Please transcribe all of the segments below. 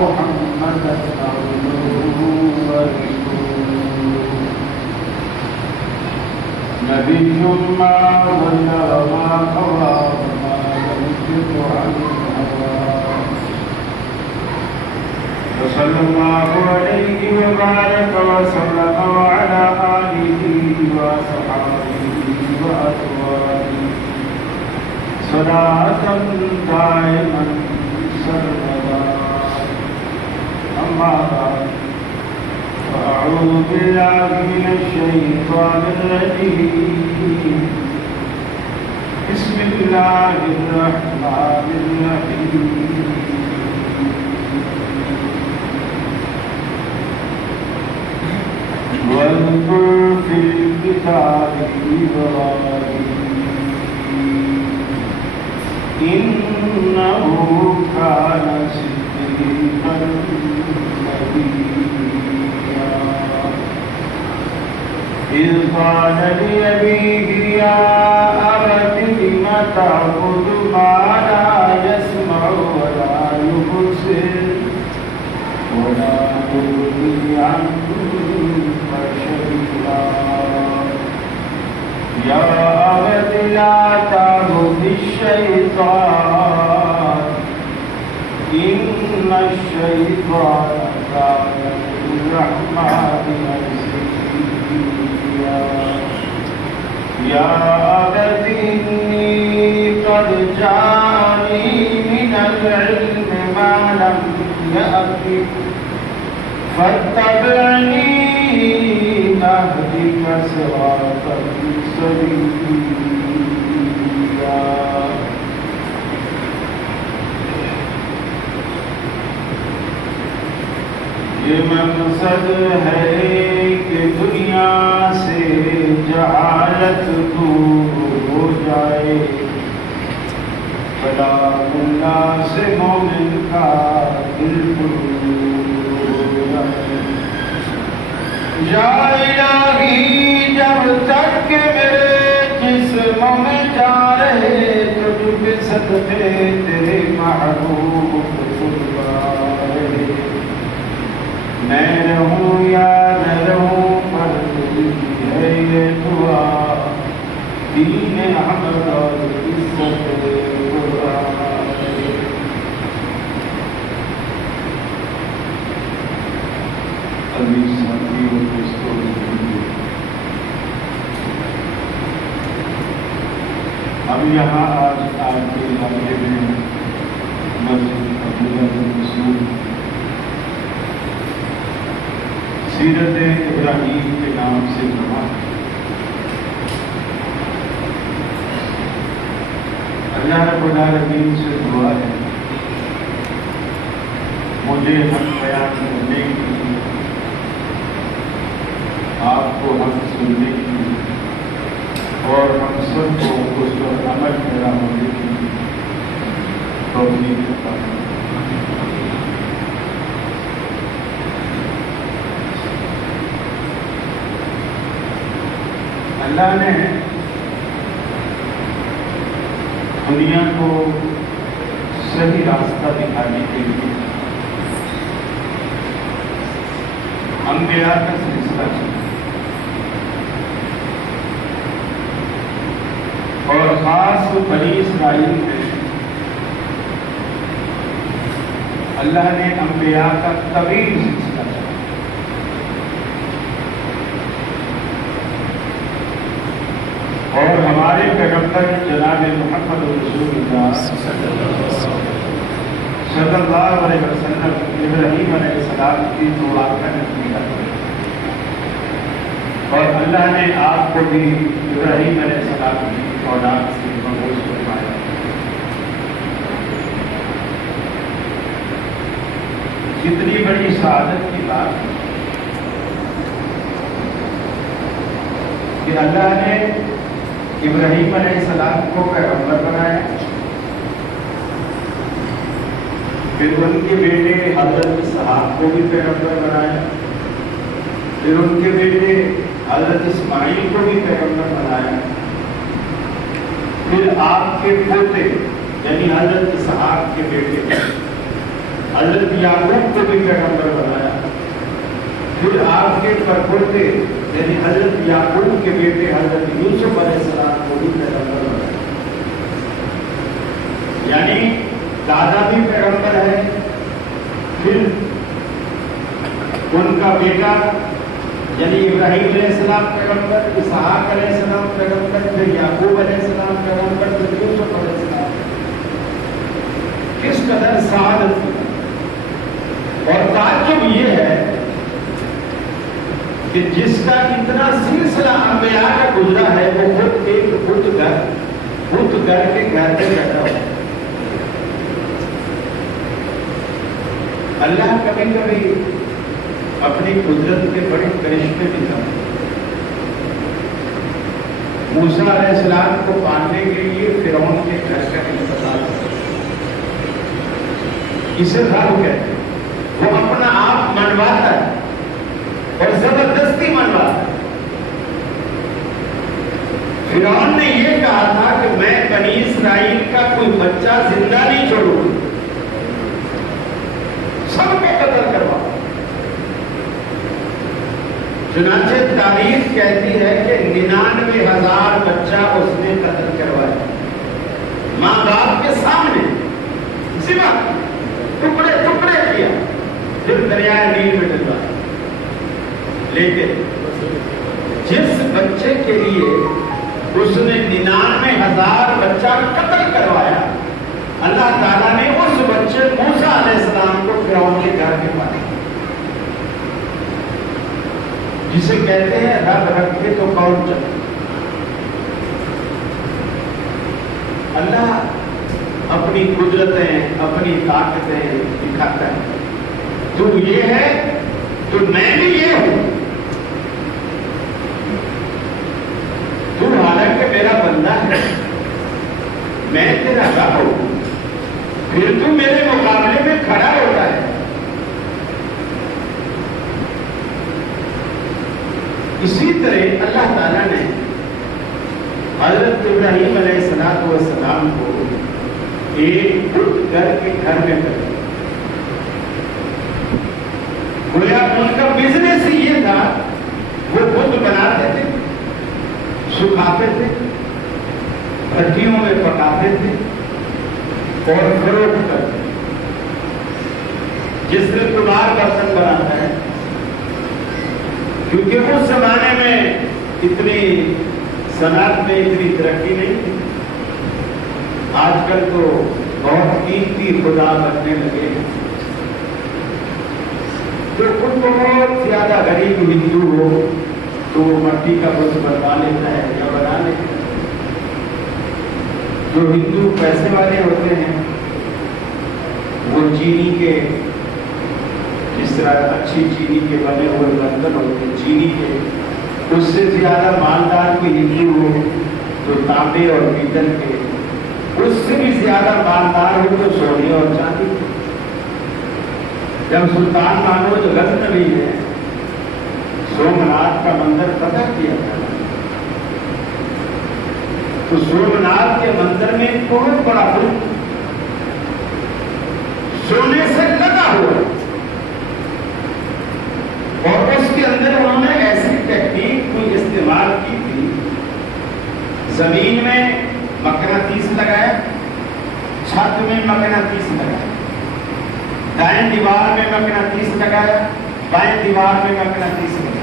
محمدا عبده ورسوله نبي ما ضل وما غوى وما ينطق عن الهوى وصلى الله عليه وبارك وسلم وعلى آله وصحبه وأزواجه صلاة دائما سرمدا. أما بعد فأعوذ بالله من الشيطان الرجيم. بسم الله الرحمن الرحيم. واذكر في الكتاب إبراهيم إنه كان صديقا نبيا إذ قال لأبيه يا أبت لم تعبد ما لا يسمع ولا يبصر ولا يغني عنك شيئا يا أبت لا تعبد الشيطان إن الشيطان كان للرحمن عصيا يا أبت إني قد جاءني من العلم ما لم يأتك فاتبعني أهدك صراطا سويا. یہ مقصد ہے کہ دنیا سے جہالت دور ہو جائے، کلام اللہ سے مومن کا دل یا الہی جب تک کہ میرے جسم میں جا رہے تجھ پہ صدقے تیرے محبوب قربان میں رہوں یا نہ رہوں پر تجھی ہے یہ دعا دین احمد اور عزت قرآن. اب یہاں آج کے علاقے میں مسجد عبداللہ بن مسعود سیرت ابراہیم کے نام سے بنا ہے. اللہ رب العالمین سے دعا ہے مجھے حق بیان کرنے کی، آپ کو حق سننے کی اور ہم سب کو اس پر عمل پیدا ہونے کی توفیق عطا فرمائے. اللہ نے دنیا کو صحیح راستہ دکھانے کے لیے انبیاء کا سلسلہ چلا اور خاص بنی اسرائیل میں اللہ نے انبیاء کا طویل سلسلہ چلا. اور ہمارے پیغمبر جناب محمد رسول اللہ صلی اللہ علیہ وسلم ابراہیم علیہ السلام کی دعا کا نتیجہ ہے. اور اللہ نے آپ کو بھی ابراہیم علیہ السلام کی اولاد سے مبعوث فرمایا. کتنی بڑی سعادت کی بات ہے کہ اللہ نے ابراہیم علیہ السلام کو پیغمبر بنایا، پھر ان کے بیٹے حضرت اسحاق کو بھی پیغمبر بنایا، پھر ان کے بیٹے حضرت اسماعیل کو بھی پیغمبر بنایا، پھر آپ کے پوتے یعنی حضرت اسحاق کے بیٹے حضرت یعقوب کو بھی پیغمبر بنایا، پھر آپ کے پرپوتے یعنی حضرت یعقوب کے بیٹے حضرت یوسف علیہ السلام کو بھی پیغمبر بنایا، یعنی دادا بھی پیغمبر ہے، پھر ان کا بیٹا یعنی ابراہیم علیہ السلام پیغمبر، اسحاق علیہ السلام پیغمبر، پھر یعقوب علیہ السلام پیغمبر، پھر یوسف علیہ السلام۔ کس قدر سعادت کی اور تعجب یہ ہے کہ جس کا اتنا سلسلہ انبیاء کا گزرا ہے وہ خود ایک بت گھر کے گھر پہ بیٹھا ہوا ہے۔ اللہ کبھی کبھی اپنی قدرت کے بڑے کرشمے دکھاتے ہیں۔ موسیٰ علیہ السلام کو پانے کے لیے فرعون کے گھر کا انتظار کرتے، اسے رب کہتے ہیں۔ وہ اپنا آپ منواتا ہے اور زبردستی منواتا ہے۔ فرعون نے یہ کہا تھا کہ میں بنی اسرائیل کا کوئی بچہ زندہ نہیں چھوڑوں گا، سب کو قتل کروا۔ چنانچہ تاریخ کہتی ہے کہ 99,000 بچہ اس نے قتل کروایا، ماں باپ کے سامنے ذبح، ٹکڑے ٹکڑے کیا، پھر دریائے نیل میں ڈلوایا۔ لیکن جس بچے کے لیے اس نے 99,000 بچہ قتل کروایا، اللہ تعالیٰ نے اس بچے موسیٰ علیہ السلام کو فرعون کے گھر میں پایا، جسے کہتے ہیں رب رکھے تو کون چلے۔ اللہ اپنی قدرتیں اپنی طاقتیں دکھاتا ہے، تو یہ ہے تو میں بھی یہ ہوں، تو حالانکہ میرا بندہ ہے، میں تیرا رب ہوں، پھر تو میرے مقابلے میں کھڑا ہوتا ہے۔ اسی طرح اللہ تعالیٰ نے حضرت ابراہیم علیہ السلام کو ایک بت گھر کے گھر میں کر دیا۔ گویا ان کا بزنس ہی یہ تھا، وہ بت بناتے تھے، سکھاتے تھے، بھٹیوں میں پکاتے تھے اور فروخت کرتے تھے۔ جس نے کمار برتن بناتا ہے، کیونکہ اس زمانے میں اتنی صنعت میں اتنی ترقی نہیں تھی، آج کل تو بہت قیمتی خدا بننے لگے ہیں۔ جو خود بہت زیادہ غریب ہندو ہو تو وہ مٹی کا بت بنوا لیتا ہے یا بنا لیتا ہے۔ جو ہندو پیسے والے ہوتے ہیں وہ چینی کے، جس طرح اچھی چینی کے بنے ہوئے برتن ہوتے ہیں چینی کے، اس سے زیادہ مالدار کوئی ہندو ہو تو تانبے اور پیتل کے، اس سے بھی زیادہ مالدار ہو تو سونے اور چاندی کے۔ جب سلطان محمود غزنوی نے سومناتھ کا مندر فتح کیا تھا تو سومناتھ کے مندر میں ایک بہت بڑا بت سونے سے لگا ہوا، اور اس کے اندر انہوں نے ایسی ٹیکنیک کوئی استعمال کی تھی، زمین میں مقناطیس لگایا، چھت میں مقناطیس لگایا، دائیں دیوار میں مقناطیس لگایا، بائیں دیوار میں مقناطیس لگایا،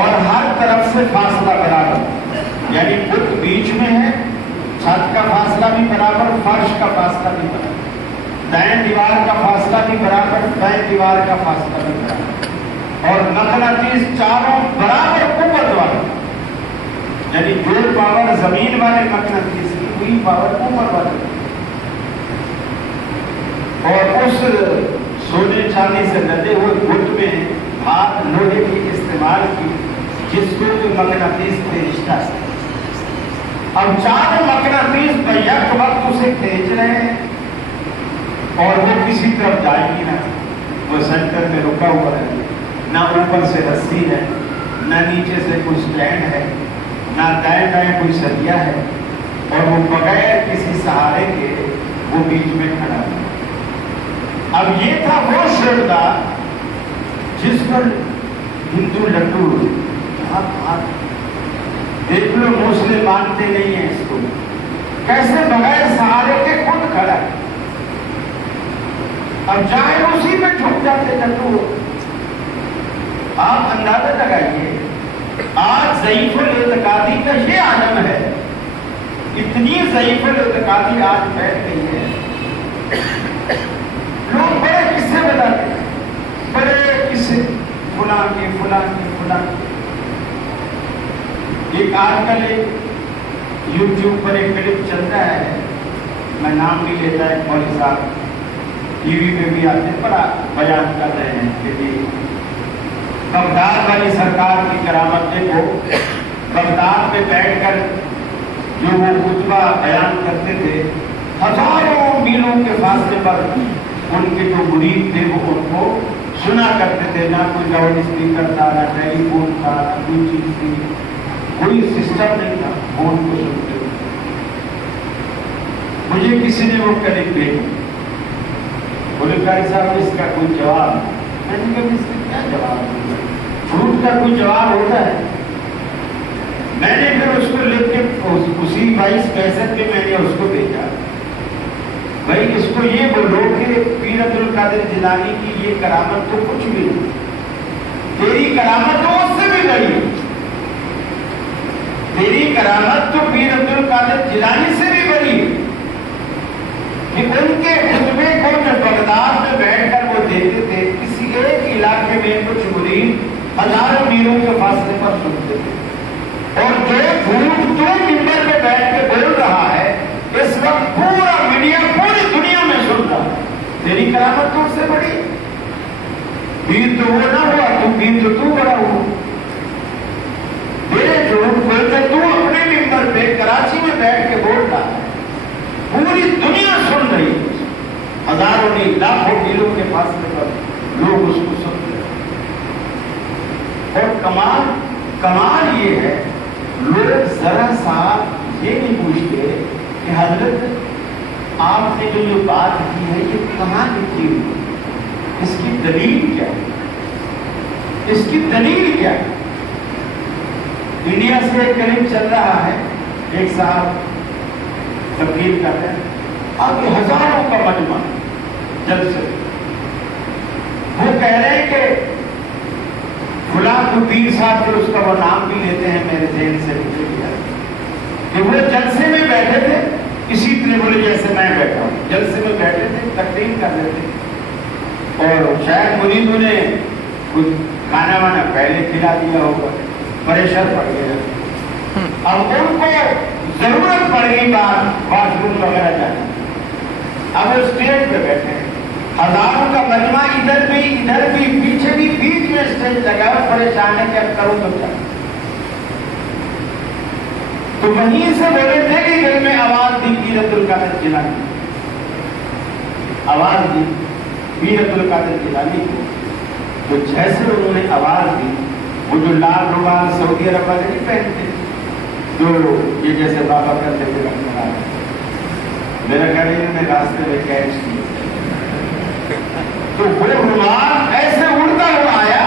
اور ہر طرف سے فاصلہ برابر، یعنی بت بیچ میں ہے، چھت کا فاصلہ بھی برابر، فرش کا فاصلہ بھی برابر، دائیں دیوار کا فاصلہ بھی برابر، بائیں دیوار کا فاصلہ بھی برابر، اور مقناطیس چاروں برابر قوت والے، یعنی جو پاور زمین والے مقناطیس کی وہی پاور اوپر والے، اور اس سونے چاندی سے لدے ہوئے بت میں ہاتھ لوہے کی استعمال کی، جس کو مقناطیس سے رشتہ ہے۔ اب چاروں مقناطیس بیک وقت اسے کھینچ رہے ہیں اور وہ کسی طرف جائے گی نہ، وہ سینٹر میں رکا ہوا ہے، نہ اوپر سے رسی ہے، نہ نیچے سے کوئی سٹینڈ ہے، نہ دائیں بائیں کوئی سریا ہے، اور وہ بغیر کسی سہارے کے وہ بیچ میں کھڑا ہے۔ اب یہ تھا وہ شردا جس پر ہندو لڈو دیکھ لو، مسلم مانتے نہیں ہیں اس کو، کیسے بغیر سہارے کے خود کھڑا ہے، اب چاہے اسی میں چھپ جاتے لڈو۔ آپ اندازہ لگائیے آج ضعیف الاعتقادی کا یہ عالم ہے، اتنی ضعیف الاعتقادی آج بیٹھ گئی ہے، لوگ بڑے قصے بتاتے ہیں، بڑے قصے فلاں کے فلاں کے فلاں کے۔ ایک آج کل ایک یوٹیوب پر ایک کلپ چل رہا ہے، میں نام نہیں لیتا ہے، مولوی صاحب ٹی وی پہ بھی آتے بڑا بیان کر رہے ہیں کہ بغداد والی سرکار کی کرامت دیکھو، بغداد میں بیٹھ کر جو وہ خطبہ بیان کرتے تھے، ہزاروں میلوں کے فاصلے پر ان کے جو مرید تھے وہ ان کو سنا کرتے تھے، نہ کوئی لاؤڈ اسپیکر تھا، نہ ٹیلی فون تھا، نہ کوئی چیز تھی، کوئی سسٹم نہیں تھا، وہ ان کو سنتے تھے۔ مجھے کسی نے وہ کلپ بھیجی، بولے قاری صاحب اس کا کوئی جواب؟ میں نے کہا اس کا کیا جواب ہوگا، جھوٹ کا کوئی جواب ہوتا ہے؟ میں نے پھر اس کو لکھ کے اسی 22 کیسٹ پہ میں نے اس کو بھیجا، بھائی اس کو یہ بولو کہ پیر عبد القادر جیلانی کی یہ کرامت تو کچھ بھی نہیں، تیری کرامت تو اس سے بھی بڑی، تیری کرامت تو پیر عبد القادر جیلانی سے بھی بڑی، کہ ان کے خطبے کو جو بغداد میں بیٹھ کر وہ دیتے تھے، کسی ایک علاقے میں کچھ مرید ہزاروں میلوں کے فاصلے پر سنتے تھے، اور جو جھوٹ تو ممبر پہ بیٹھ کے بول رہا ہے اس وقت پورا میڈیا پوری دنیا میں سن رہا ہے، تیری کرامت تو اس سے بڑی، پیر تو وہ نہ ہوا، تو پیر تو بڑا ہوا، تیرے جھوٹ بولتے تو اپنے ممبر پہ کراچی میں بیٹھ کے بول رہا ہے، پوری دنیا سن رہی ہے، ہزاروں نہیں لاکھوں میلوں کے فاصلے پر لوگ اس کو سنتے ہیں۔ اور کمال یہ ہے، لوگ ذرا سا یہ نہیں پوچھتے کہ حضرت آپ نے جو یہ بات کی ہے یہ کہاں لکھی ہوئی، اس کی دلیل کیا ہے، اس کی دلیل کیا ہے؟ انڈیا سے ایک کلپ چل رہا ہے، ایک صاحب تقریر کرتے ہیں، آگے ہزاروں کا مجمع جلسے، وہ کہہ رہے ہیں کہ فلاں کو پیر صاحب جو اس کا وہ نام بھی لیتے ہیں، میرے ذہن سے نکل گیا کہ وہ جلسے میں بیٹھے تھے، اسی طرح بولے جیسے میں بیٹھا ہوں، جلسے میں بیٹھے تھے، تقریر کر رہے تھے، اور شاید مریدوں نے کچھ کھانا وانا پہلے کھلا دیا ہوگا، پریشر پڑ گیا، اب ان کو ضرورت پڑ گئی واش روم وغیرہ جانے، اب وہ اسٹیج پہ بیٹھے ہیں، ہزاروں کا مجمع ادھر بھی پیچھے بھی، بیچ میں اسٹیج لگا ہوا، پریشان ہے کہ اب کروں تو کیا؟ تو وہیں سے بولے تھے کہ دل میں آواز دی پیر عبد القادر جیلانی، آواز دی پیر عبد القادر جیلانی کو، تو جیسے انہوں نے آواز دی، وہ جو لال رومال سعودی عرب والے نہیں پہنتے، جو یہ جیسے بابا کرتے تھے رکھنا ہے، میرا خیال ہے میں راستے میں کیچ کی، تو وہ رومال ایسے اڑتا ہوا آیا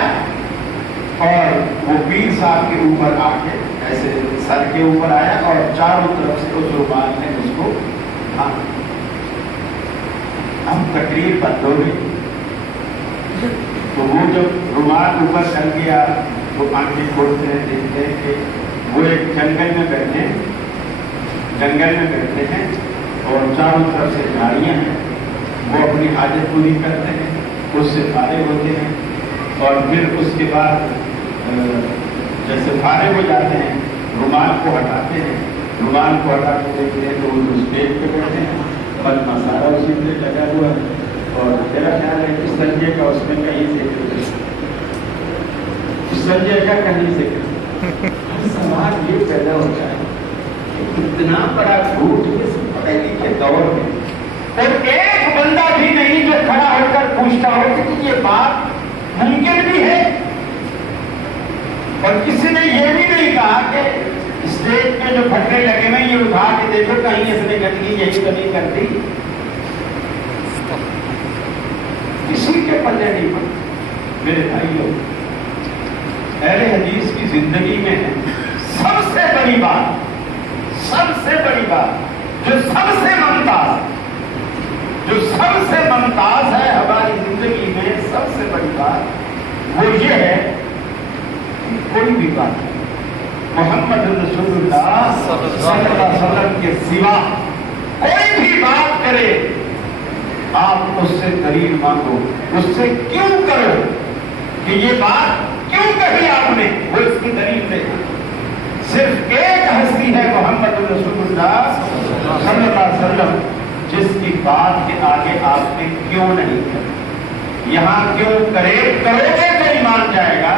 اور وہ پیر صاحب کے اوپر آ کے ایسے سر کے اوپر آیا، اور چاروں طرف سے اس رومال نے اس کو ہم تقریر بند ہو گئی، تو وہ جب رومال اوپر چل گیا، وہ آنکھیں کھولتے ہیں، دیکھتے ہیں کہ وہ ایک جنگل میں بیٹھے ہیں اور چاروں طرف سے جھاڑیاں ہیں، وہ اپنی حاجت پوری کرتے ہیں، اس سے فارغ ہوتے ہیں، اور پھر اس کے بعد جیسے فارغ ہو جاتے ہیں رومال کو ہٹاتے ہیں، رومال کو ہٹا کے دیکھتے ہیں تو وہ اسٹیج پہ بیٹھے ہیں، مجمع سارا اسی پہ لگا ہوا ہے، اور میرا خیال ہے کہ سنجے کا اس میں کہیں ذکر سنجے کا کہیں ذکر، سوال یہ پیدا ہوتا ہے کہ اتنا بڑا جھوٹ اس پڑھے لکھے دور میں، اور ایک بندہ بھی نہیں جو کھڑا ہو کر پوچھتا ہو کہ یہ بات ممکن بھی ہے، اور کسی نے یہ بھی نہیں کہا کہ اسٹیج پہ جو پھٹے لگے ہوئے یہ اٹھا کے دیکھو کہیں اس نے گندگی یہی تو نہیں کرتی، کے پلے نہیں پڑتے. میرے بھائیوں، اہل حدیث کی زندگی میں سب سے بڑی بات، سب سے بڑی بات جو سب سے ممتاز ہے ہماری زندگی میں، سب سے بڑی بات وہ یہ ہے کہ کوئی بھی بات محمد رسول اللہ صلی اللہ علیہ وسلم کے سوا کوئی بھی بات کرے، آپ اس سے دلیل مانگو. اس سے کیوں کرو کہ یہ بات کیوں کہی آپ نے، وہ اس کی دلیل دے. صرف ایک ہستی ہے محمد رسول اللہ صلی اللہ علیہ وسلم، جس کی بات کے آگے آپ نے کیوں نہیں کرے. یہاں کیوں کرے، کرو گے تو ایمان جائے گا،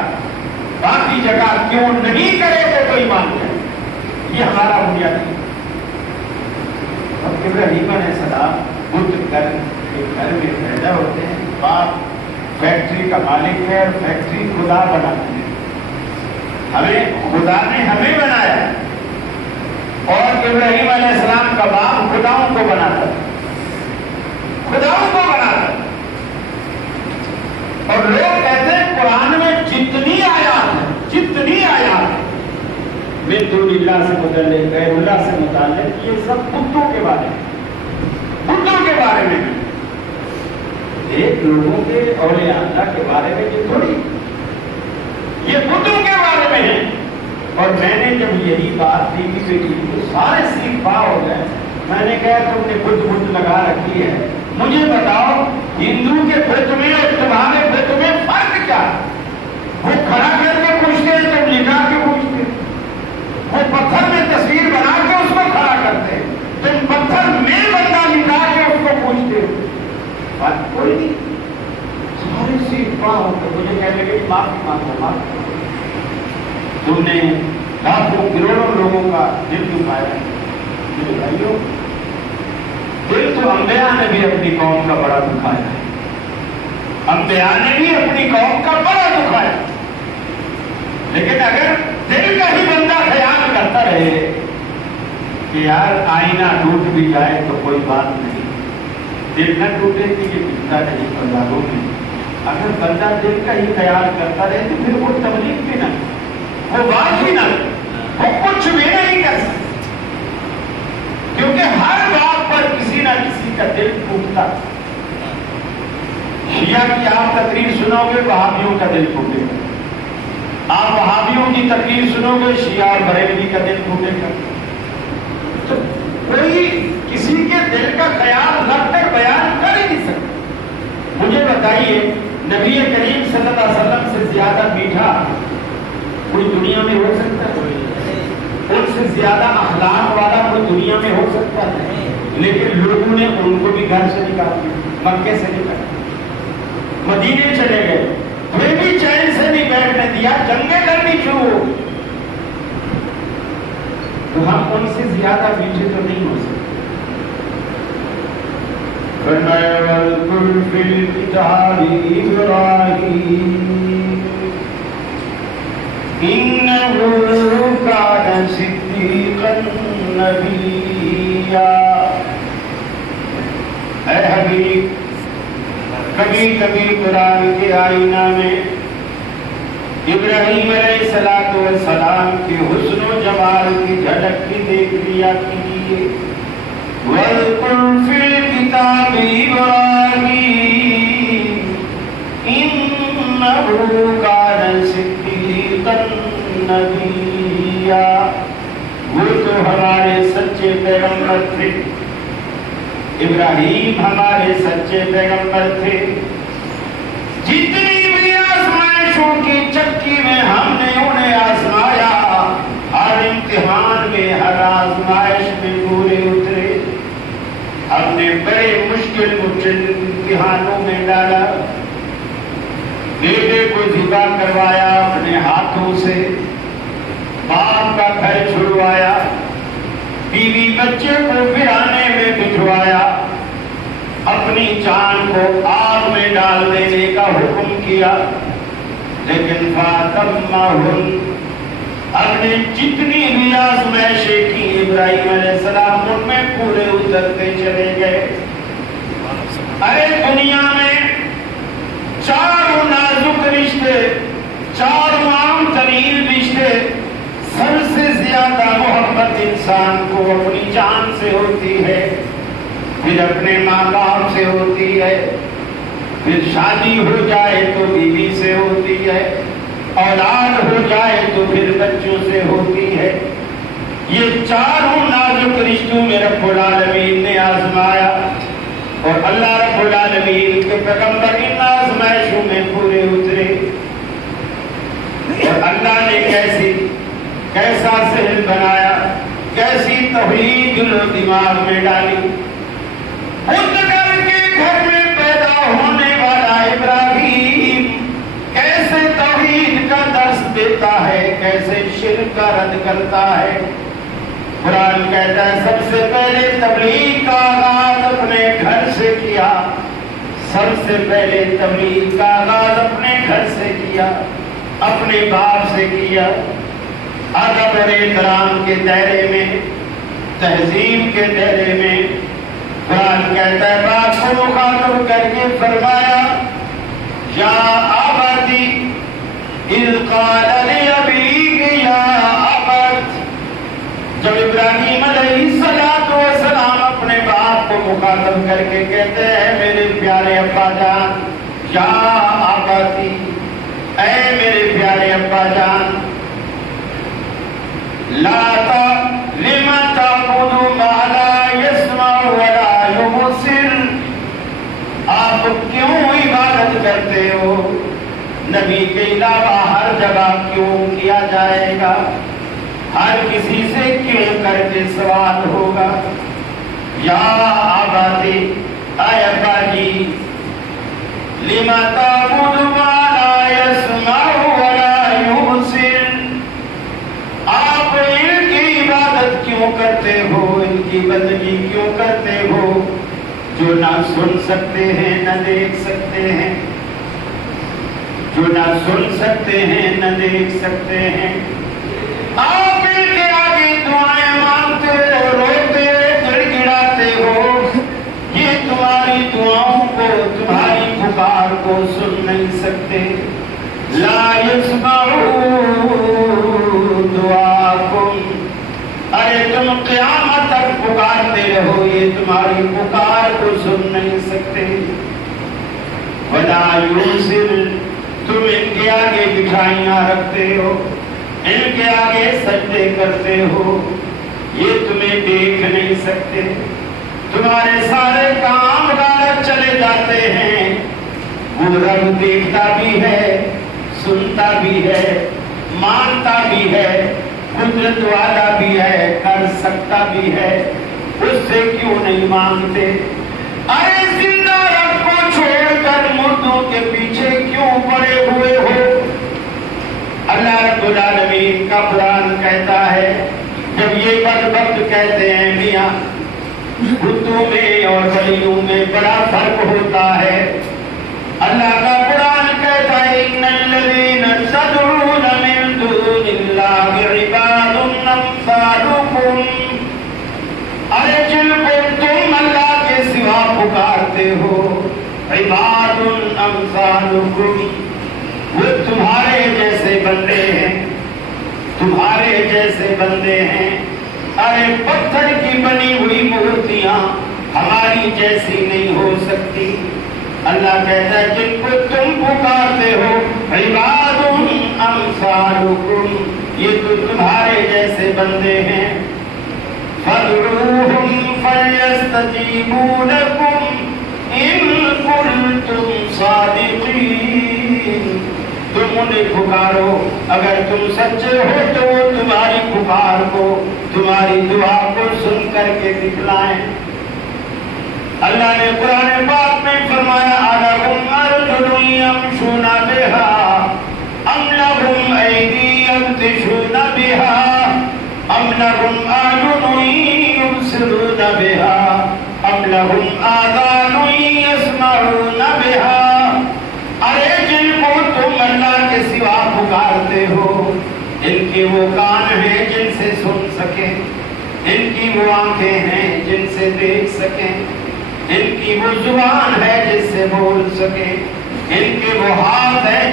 باقی جگہ کیوں نہیں کرے تو ایمان جائے گا. یہ ہمارا بنیادی. اور ابراہیم علیہ السلام بت گھر میں پیدا ہوتے ہیں، باپ فیکٹری کا مالک ہے اور فیکٹری خدا بناتے ہیں. خدا نے ہمیں بنایا اور ابراہیم علیہ السلام کا باپ خداؤں کو بناتا، اور لوگ کہتے ہیں قرآن میں جتنی آیات میں دون اللہ سے متعلق، غیر اللہ سے متعلق، یہ سب بتوں کے بارے میں ایک لوگوں کے اولیاء اللہ کے بارے میں یہ تھوڑی، یہ بتوں کے بارے میں ہے. اور میں نے جب یہی بات ٹی وی پہ کی تو سارے سیکھ پا ہو گئے. میں نے کہا تم نے بت لگا رکھی ہے، مجھے بتاؤ ہندو کے بت میں اور تمہارے بت میں فرق کیا؟ وہ کھڑا کر کے پوچھتے ہیں، تم لکھا کے پوچھتے. وہ پتھر میں تصویر بنا کے اس کو کھڑا کرتے، تم پتھر میں بندہ لکھا کے اس کو پوچھتے. بات کوئی نہیں، سارے سیکھ پا ہو گئے. مجھے کہنے لگے معافی مانگو. تم نے لاکھوں کروڑوں لوگوں کا دل دکھایا. میرے بھائیوں، دل تو انبیاء نے بھی اپنی قوم کا بڑا دکھایا ہے. انبیاء نے بھی اپنی قوم کا بڑا دکھایا. لیکن اگر دل کا ہی بندہ خیال کرتا رہے کہ یار آئینہ ٹوٹ بھی جائے تو کوئی بات نہیں، دل نہ ٹوٹے کہ یہ ٹوٹتا نہیں بازاروں میں. اگر بندہ دل کا ہی خیال کرتا رہے تو پھر وہ تبلیغ بھی نہ، وہ بات بھی نہ، وہ کچھ بھی نہیں کر سکتا. کیونکہ ہر بات پر کسی نہ کسی کا دل ٹوٹتا. شیعہ کی آپ تقریر سنو گے، وہابیوں کا دل ٹوٹے گا. آپ وہابیوں کی تقریر سنو گے، شیعہ اور بریلوی کا دل ٹوٹے گا. تو کوئی کسی کے دل کا خیال رکھ کر بیان کر ہی نہیں سکتا. مجھے بتائیے، نبی کریم صلی اللہ علیہ وسلم سے زیادہ میٹھا کوئی دنیا میں ہو سکتا ہے؟ ان سے زیادہ اخلاق والا کوئی دنیا میں ہو سکتا ہے؟ لیکن لوگوں نے ان کو بھی گھر سے نکال دیا، مکے سے نکال دیا، مدینے چلے گئے، وہ بھی چین سے نہیں بیٹھنے دیا، جنگیں لڑنی شروع ہو. تو ہم ان سے زیادہ میٹھے تو نہیں ہو سکتے. وَاذْكُرْ فِي الْكِتَابِ إِبْرَاهِيمَ إِنَّهُ كَانَ صِدِّيقًا نَبِيًّا. اے حبیب، کبھی کبھی قرآن کے آئینہ میں ابراہیم علیہ السلام کے حسن و جمال کی جھلک بھی دیکھ لیا کیجیے. وَاذْكُرْ فِي الْكِتَابِ إِبْرَاهِيمَ إِنَّهُ كَانَ صِدِّيقًا نَبِيًّا. وہ تو ہمارے سچے پیغمبر تھے. ابراہیم ہمارے سچے پیغمبر تھے. جتنی بھی آزمائشوں کی چکی میں ہم نے انہیں آزمایا، ہر امتحان میں، ہر آزمائش میں پورے اترے. ہم نے بڑے مشکل امتحانوں میں ڈالا. بیٹے کو ذبح کروایا اپنے ہاتھوں سے، باپ کا گھر چھڑوایا، بیوی بچے کو ویرانے میں بٹھوایا، اپنی جان کو آگ میں ڈال دینے کا حکم کیا. لیکن فاتمہن، ہم نے جتنی بھی آزمائشیں کی ابراہیم علیہ السلام ان میں پورے اترتے چلے گئے. ارے دنیا میں رشتے، چار عام ترین رشتے، سب سے زیادہ محبت انسان کو اپنی جان سے ہوتی ہے، پھر اپنے ماں باپ سے ہوتی ہے، پھر شادی ہو جائے تو بیوی سے ہوتی ہے، اولاد ہو جائے تو پھر بچوں سے ہوتی ہے۔ یہ چاروں نازک رشتوں میں رب العالمین نے آزمایا، اور اللہ رب العالمین کے پیغمبر ان آزمائشوں میں پورے اترے، اور اللہ نے کیسا ذہن بنایا، کیسی توحید دل و دماغ میں ڈالی۔ کے گھر میں پیدا ہونے والا ابراہیم کیسے توحید کا درس دیتا ہے، کیسے شرک کا رد کرتا ہے۔ قرآن کہتا ہے سب سے پہلے تبلیغ کا آغاز اپنے گھر سے کیا، سب سے پہلے تبلیغ کا آغاز اپنے گھر سے کیا، اپنے باپ سے کیا۔ ادب اور احترام کے دائرے میں، تہذیب کے دائرے میں قرآن کہتا ہے باپ کو مخاطب کر کے فرمایا یا ابتی اذ قال لأبیہ یا ابت۔ جب ابراہیم علیہ السلام اپنے باپ کو مخاطب کر کے کہتے ہیں میرے پیارے ابا جان، یا ابتی، اے میرے پیارے ابا جان، لما تعبد ما لا يسمع ولا يبصر، آپ کیوں عبادت کرتے ہو؟ نبی کے علاوہ ہر جگہ کیوں کیا جائے گا؟ ہر کسی سے کیوں کر کے سوال ہوگا؟ یا آباتی، اے ابا جی، لما تعبد ما لا يسمع ولا يبصر، آپ ان کی عبادت کیوں کرتے ہو، ان کی بندگی کیوں کرتے ہو جو نہ سن سکتے ہیں نہ دیکھ سکتے ہیں، جو نہ سن سکتے ہیں نہ دیکھ سکتے ہیں؟ آپ ان کے آگے دعائیں مانگتے ہو، روتے ہو، گڑ گڑاتے ہو، یہ تمہاری دعاؤں کو، تمہاری پکار کو سن نہیں سکتے۔ لا يسمعون دعاکم، ارے تم قیامت تک پکارتے رہو، یہ تمہاری پکار کو سن نہیں سکتے۔ ولا یوسر، تم ان کے آگے مٹھائیاں رکھتے ہو، ان کے آگے سجدے کرتے ہو، یہ تمہیں دیکھ نہیں سکتے، تمہارے سارے کام غلط چلے جاتے ہیں۔ وہ رب دیکھتا بھی ہے، سنتا بھی ہے، مانتا بھی ہے، قدرت والا بھی ہے، کر سکتا بھی ہے، اس سے کیوں نہیں مانگتے؟ ارے زندہ رب کو چھوڑ کر مردوں کے پیچھے کیوں پڑے ہوئے ہو؟ اللہ رب العالمین کا قرآن کہتا ہے جب یہ بدبخت کہتے ہیں میاں بتوں میں اور ولیوں میں بڑا فرق ہوتا ہے، اللہ کا قرآن کہتا ہے ان الذین تدعون من دون اللہ عباد امثالکم، ارے جن کو تم اللہ کے سوا پکارتے ہو عباد امثالکم، وہ تمہارے جیسے بندے ہیں، تمہارے جیسے بندے ہیں۔ ارے پتھر کی بنی ہوئی مورتیاں ہماری جیسی نہیں ہو سکتی۔ اللہ کہتا ہے جن کو تم پکارتے ہو عباد امثالکم، یہ تو تمہارے جیسے بندے ہیں۔ فادعوہم فلیستجیبوا لکم ان کنتم صادقین، تم انہیں پکارو اگر تم سچے ہو تو وہ تمہاری پکار کو، تمہاری دعا کو سن کر کے دکھلائیں۔ اللہ نے قرآن پاک میں فرمایا أَلَهُمْ أَرْجُلٌ يَمْشُونَ بِهَا أَمْ لَهُمْ أَيْدِي يَبْطِشُونَ بِهَا أَمْ لَهُمْ أَعْيُنٌ يُبْصِرُونَ بِهَا أَمْ لَهُمْ آذَانٌ يَسْمَعُونَ بِهَا، ارے جن کو تم اللہ کے سوا پکارتے ہو ان کے وہ کان ہیں جن سے سن سکیں، ان کی وہ آنکھیں ہیں جن سے دیکھ سکیں، ان کی وہ زبان ہے جس سے بول سکے، ان کے وہ ہاتھ ہے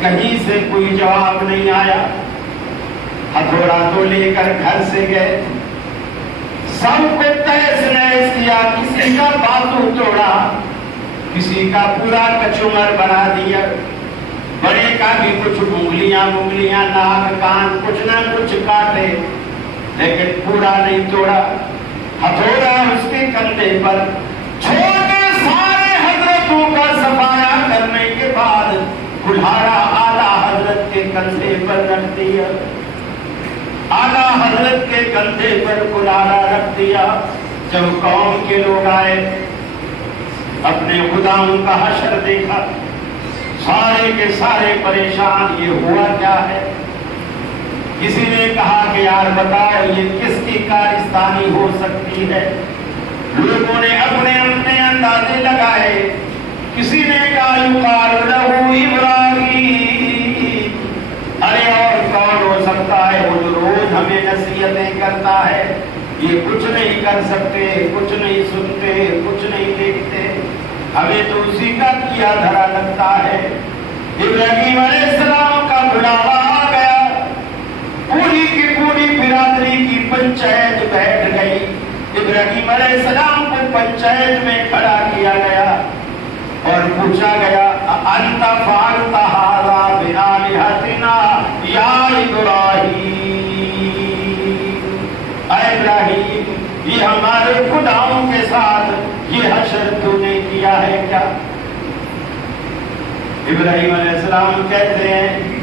کہیں سے کوئی جواب نہیں آیا. ہتھوڑا تو لے کر گھر سے گئے, سب کو تہس نہس کیا, کسی کا بازو توڑا, کسی کا پورا کچمر بنا دیا, بڑے کا بھی کچھ انگلیاں ناک کان کچھ نہ کچھ کاٹے, لیکن پورا نہیں توڑا. ہتھوڑا اس کے کندھے پر چھوٹے سارے حضرتوں کا صفایا کرنے کے بعد کلہاڑا اعلیٰ حضرت کے کندھے پر رکھ دیا. اعلیٰ حضرت کے کندھے پر کلہاڑا رکھ دیا. جب قوم کے لوگ آئے, اپنے خداؤں کا حشر دیکھا, سارے کے سارے پریشان, یہ ہوا کیا ہے؟ کسی نے کہا کہ یار بتاؤ یہ کس کی کارستانی ہو سکتی ہے؟ لوگوں نے اپنے اپنے اندازے لگائے. کسی نے کہا یقال لہ ابراہیم, ارے اور کون ہو سکتا ہے, وہ جو روز ہمیں نصیحتیں کرتا ہے, یہ کچھ نہیں کر سکتے, کچھ نہیں سنتے, کچھ نہیں دیکھتے, ہمیں تو اسی کا کیا دھرا لگتا ہے. ابراہیم علیہ السلام کا بلاوا آ گیا, پوری کی پوری برادری کی پنچایت بیٹھ گئی. ابراہیم علیہ السلام کو پنچایت میں کھڑا کیا گیا اور پوچھا گیا انت فعلت ھذا بآلہتنا یا ابراہیم, اے ابراہیم یہ ہمارے خداؤں کے ساتھ یہ حشر تو نے کیا ہے کیا؟ ابراہیم علیہ السلام کہتے ہیں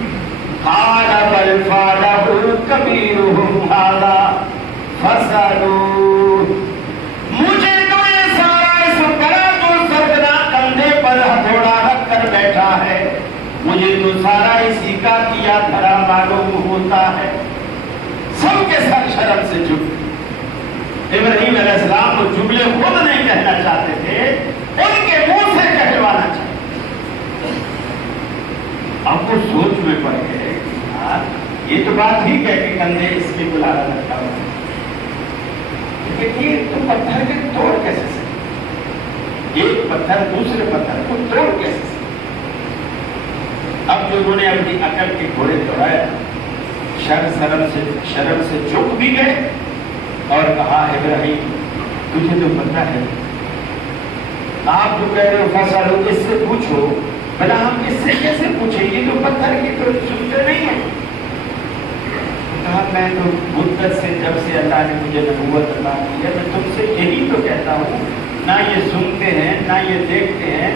قال بل فعلہ کبیرہم ھذا فاسألوہ, مجھے تو یہ سارا اس طرح جو سرکنا کندھے پر ہتھوڑا رکھ کر بیٹھا ہے, مجھے تو سارا اسی کا کیا دھرا معلوم ہوتا ہے. سب کے سر شرم سے جھک. ابراہیم علیہ السلام کو جملے خود نہیں کہنا چاہتے تھے, ان کے منہ سے کہلوانا چاہتے. اب وہ سوچ میں پڑ گئے, یہ تو بات ٹھیک ہے کہ کندھے اس کے بلانا رکھا ہوا, لیکن یہ تو پتھر کے توڑ کیسے سکتے, ایک پتھر دوسرے پتھر کو توڑ کیسے سکتے. اب جو انہوں نے اپنی عقل کے گھوڑے دوڑائے, شرم سے جھک بھی گئے اور کہا ابراہیم تجھے تو پتہ ہے, آپ جو کہہ رہے ہو فاسالو, اس سے پوچھو. بھلا ہم اس سے کیسے پوچھیں, یہ تو پتھر کی تو سنتے نہیں ہیں. کہا میں تو مدت سے جب سے اللہ نے مجھے نبوت عطا کی ہے میں تم سے یہی تو کہتا ہوں, نہ یہ سنتے ہیں نہ یہ دیکھتے ہیں,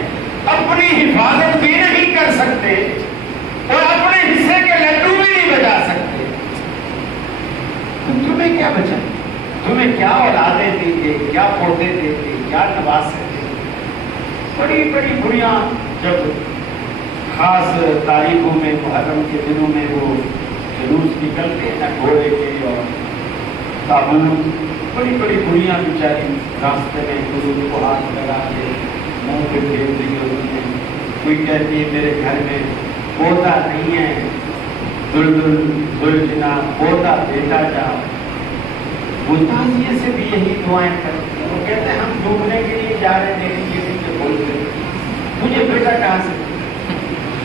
اپنی حفاظت بھی نہیں کر سکتے اور اپنے حصے کے لڈو بھی نہیں بجا سکتے. تمہیں کیا بچا, تمہیں کیا اولادیں دیتے, کیا پوتے دیتے, کیا نواسے دیتے. بڑی بڑی بڑیاں جب خاص تاریخوں میں محرم کے دنوں میں وہ جلوس نکلتے ہیں گھوڑے کے اور تابوت, بڑی بڑی بڑیاں بیچاری راستے میں گرو کو ہاتھ لگا کے منہ پہ پھیر دی ہوتی ہیں. کوئی کہتی ہے میرے گھر میں پوتا نہیں ہے, دلجنا پوتا بیٹا جا. وہ تعزیے سے بھی یہی دعائیں کرتے ہیں. وہ کہتے ہیں ہم ڈوبنے کے لیے جا رہے ہیں, لیکن یہ سے بول رہے مجھے بیٹا کہاں سے,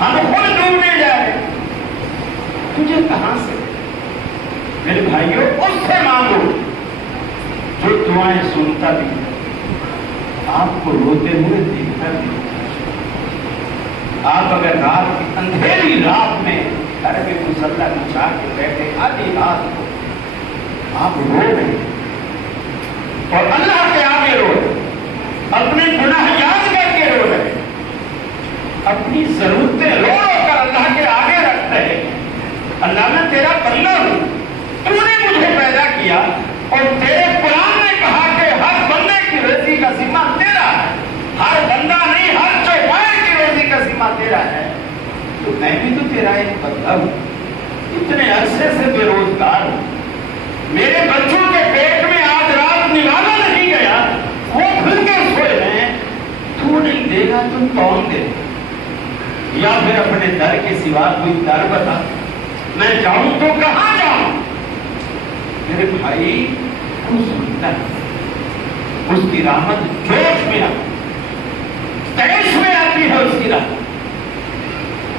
ہم خود ڈوبنے جا رہے ہیں, تجھے کہاں سے؟ میرے بھائیوں اس سے مانگو جو دعائیں سنتا بھی, آپ کو روتے ہوئے دیکھتا بھی. آپ اگر رات کی اندھیری رات میں گھر میں مصلی بچھا کے بیٹھے آدھی رات کو آپ رو رہے ہیں اور اللہ کے آگے رو رہے, اپنے گناہ یاد کر کے رو رہے, اپنی ضرورتیں رو رو کر اللہ کے آگے رکھتے ہیں. اللہ میں تیرا بندہ ہوں, تو نے مجھے پیدا کیا اور تیرے قرآن نے کہا کہ ہر بندے کی روزی کا ذمہ تیرا ہے, ہر بندہ نہیں ہر چوپائے کی روزی کا ذمہ تیرا ہے. تو میں بھی تو تیرا ایک بندہ ہوں, اتنے عرصے سے بے روزگار ہوں, میرے بچوں کے پیٹ میں آج رات نوالا نہیں گیا, وہ پھر کے سوئے ہیں, تو نہیں دے گا تو کون دے گا؟ یا پھر اپنے در کے سوا کوئی در بتا, میں جاؤں تو کہاں جاؤں؟ میرے بھائی کو سنتا ہے, اس کی رحمت جوش میں آتی, تیش میں آتی ہے اس کی رحمت.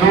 2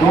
2